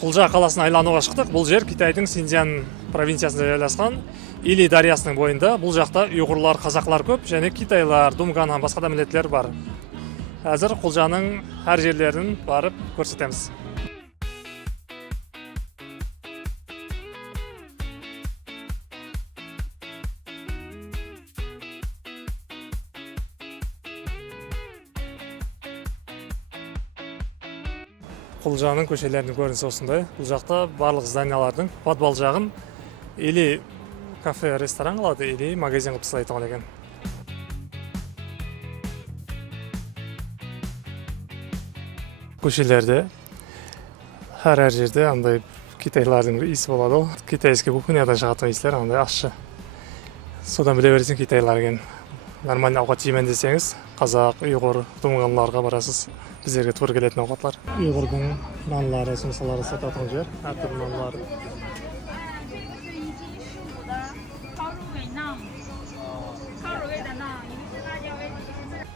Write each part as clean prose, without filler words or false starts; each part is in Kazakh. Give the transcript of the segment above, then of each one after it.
Кулжа қаласын айлануға шықтық. Бұл жер Китайдың Синьцзян провинциясында жайласқан Или дариясының бойында. Бұл жақта ұйғырлар, қазақтар көп, және китайлар, думган, басқа да милләттер бар. Әзір Кулжаның әр жерлерін барып көрсетеміз. Кулжаның көшелерінің көрінісі осындай. Бұл жақта барлық зданиялардың подвал жағын или кафе, ресторан қалады, или магазин қылып тастайтын екен. Көшелерде әр жерде андай китайлардың иісі болады. Китайский кухнядан шығатын иістер андай ащы. Содан біле бересің китайлар екен. Нормальный ауқат жеймін десеңіз, қазақ, ұйғыр, думганларға барасыз. Біздерге тура келетін ауқатлар. Ұйғырдың нанлары, сумсалары сататын жер, әртүрлі нанлар.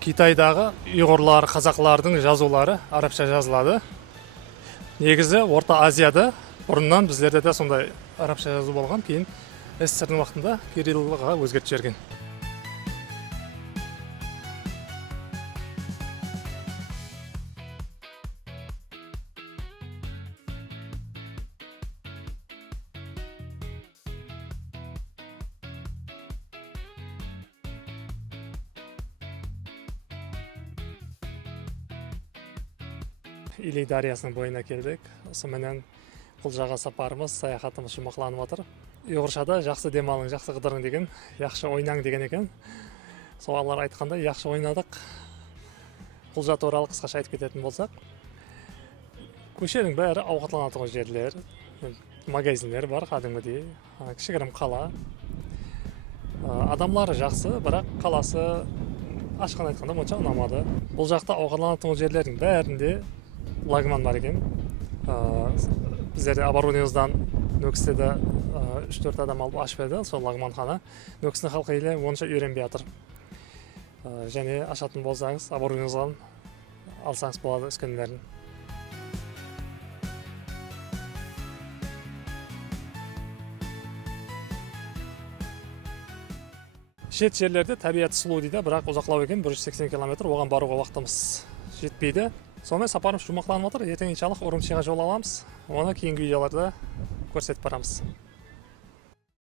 Китайдағы ұйғырлар, қазақтардың жазулары арабша жазылады. Негізі Орта Азияда бұрыннан біздерде де сондай арабша жазу болған, кейін СССР-дің уақытында кириллға өзгертіп жіберген. Или дариясының бойына келдік. Осыменен Кулжаға сапарымыз, саяхатымыз жұмақланып отыр. Ұйғыршада жақсы демалың, жақсы қыдырың деген, яқшы ойнаң деген екен. Солар айтқанда яқшы ойнадық. Кулжа туралы қысқаша айтып кететін болсақ, көшенің бәрі ауқатланатын жерлер, магазиндер бар кәдімгідей, кішігірім қала. Адамлары жақсы, бірақ қаласы ашқан айтқанда онша ұнамады. Бұл жақта ауқатланатын жерлердің бәрінде лагман бар екен. Біздерде оборудованиемыздан Нөкістеді 3-4 адам алып ашып еді, сол лагман қана. Нөкістің халқы еле онша үйренбей жатыр. Және ашатын болсаңыз, оборудованиемыздан алсаңыз болады өскендерін. Шет жерлерде табиғат сұлу дейді, бірақ ұзақлау екен, 180 км, оған баруға уақытымыз жетпейді. Сонымен сапарымыз жұмақланып отыр. Ертең иншаллах Урумчиға жол аламыз. Оны кейінгі видеоларда көрсетіп барамыз.